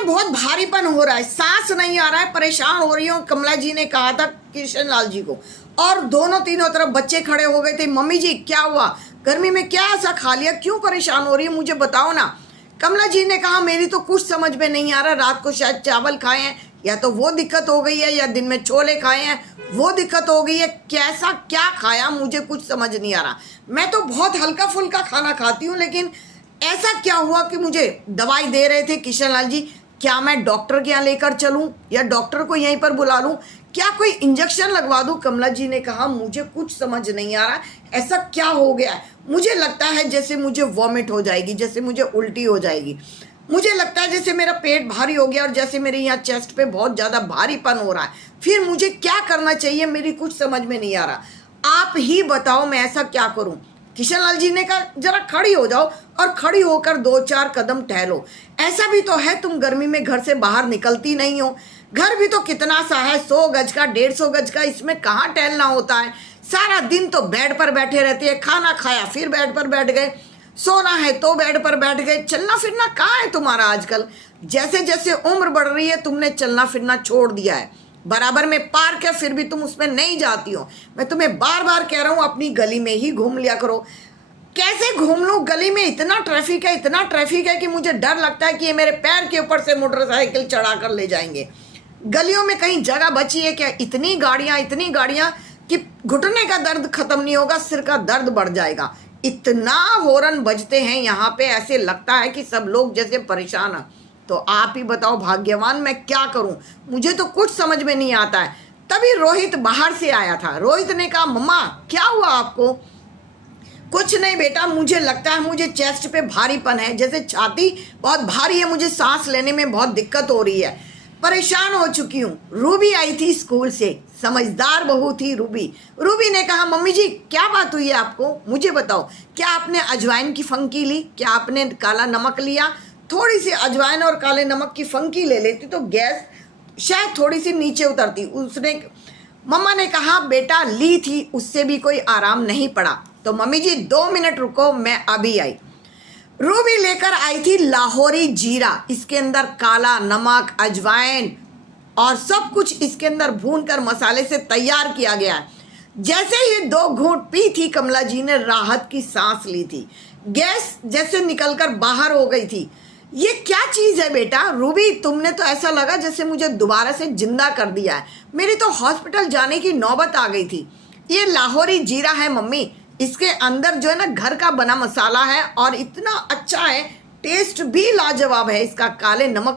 में बहुत भारीपन हो रहा है, सांस नहीं आ रहा है, परेशान हो रही हूँ। कमला जी ने कहा था किशन लाल जी को, और दोनों तीनों तरफ बच्चे खड़े हो गए थे। मम्मी जी क्या हुआ, गर्मी में क्या ऐसा खा लिया, क्यों परेशान हो रही है, मुझे बताओ ना। कमला जी ने कहा मेरी तो कुछ समझ में नहीं आ रहा, रात को शायद चावल खाए हैं, या तो वो दिक्कत हो गई है, या दिन में छोले खाए हैं वो दिक्कत हो गई है, कैसा क्या खाया मुझे कुछ समझ नहीं आ रहा। मैं तो बहुत हल्का फुल्का खाना खाती हूँ, लेकिन ऐसा क्या हुआ कि मुझे दवाई दे रहे थे किशन लाल जी, क्या मैं डॉक्टर के यहाँ लेकर चलूं या डॉक्टर को यहीं पर बुला लूं, क्या कोई इंजेक्शन लगवा दूं। कमला जी ने कहा मुझे कुछ समझ नहीं आ रहा, ऐसा क्या हो गया है, मुझे लगता है जैसे मुझे वॉमिट हो जाएगी, जैसे मुझे उल्टी हो जाएगी, मुझे लगता है जैसे मेरा पेट भारी हो गया और जैसे मेरे यहाँ चेस्ट पे बहुत ज़्यादा भारीपन हो रहा है, फिर मुझे क्या करना चाहिए, मेरी कुछ समझ में नहीं आ रहा, आप ही बताओ मैं ऐसा क्या करूं। किशन लाल जी ने कहा जरा खड़ी हो जाओ और खड़ी होकर 2-4 कदम टहलो। ऐसा भी तो है तुम गर्मी में घर से बाहर निकलती नहीं हो, घर भी तो कितना सा है, 100 गज का 150 गज का, इसमें कहाँ टहलना होता है। सारा दिन तो बेड पर बैठे रहते हैं, खाना खाया फिर बेड पर बैठ गए, सोना है तो बेड पर बैठ गए, चलना फिरना कहाँ है तुम्हारा आजकल। जैसे जैसे उम्र बढ़ रही है तुमने चलना फिरना छोड़ दिया है। बराबर में पार्क है फिर भी तुम उसमें नहीं जाती हो। मैं तुम्हें बार बार कह रहा हूँ अपनी गली में ही घूम लिया करो। कैसे घूम लूँ, गली में इतना ट्रैफिक है, इतना ट्रैफिक है कि मुझे डर लगता है कि ये मेरे पैर के ऊपर से मोटरसाइकिल चढ़ा कर ले जाएंगे। गलियों में कहीं जगह बची है क्या, इतनी गाड़ियाँ कि घुटने का दर्द खत्म नहीं होगा, सिर का दर्द बढ़ जाएगा। इतना हॉर्न बजते हैं यहाँ पे, ऐसे लगता है कि सब लोग जैसे परेशान हैं। तो आप ही बताओ भाग्यवान मैं क्या करूं, मुझे तो कुछ समझ में नहीं आता है। तभी रोहित बाहर से आया था। रोहित ने कहा मम्मा क्या हुआ आपको। कुछ नहीं बेटा, मुझे लगता है मुझे चेस्ट पे भारीपन है, जैसे छाती बहुत भारी है, मुझे सांस लेने में बहुत दिक्कत हो रही है, परेशान हो चुकी हूँ। रूबी आई थी स्कूल से, समझदार बहू थी रूबी। रूबी ने कहा मम्मी जी क्या बात हुई है आपको, मुझे बताओ, क्या आपने अजवाइन की फंकी ली, क्या आपने काला नमक लिया। थोड़ी सी अजवाइन और काले नमक की फंकी ले लेती तो गैस शायद थोड़ी सी नीचे उतरती। मम्मा ने कहा बेटा ली थी, उससे भी कोई आराम नहीं पड़ा। तो मम्मी जी 2 मिनट रुको, मैं अभी आई। रूबी लेकर आई थी लाहौरी जीरा, इसके अंदर काला नमक अजवाइन और सब कुछ इसके अंदर भूनकर मसाले से तैयार किया गया है। जैसे ये 2 घूंट पी थी कमला जी ने राहत की सांस ली थी, गैस जैसे निकलकर बाहर हो गई थी। ये क्या चीज़ है बेटा रूबी, तुमने तो ऐसा लगा जैसे मुझे दोबारा से जिंदा कर दिया है, मेरी तो हॉस्पिटल जाने की नौबत आ गई थी। ये लाहौरी जीरा है मम्मी, इसके अंदर जो है ना घर का बना मसाला है और इतना अच्छा है, टेस्ट भी लाजवाब है इसका, काले नमक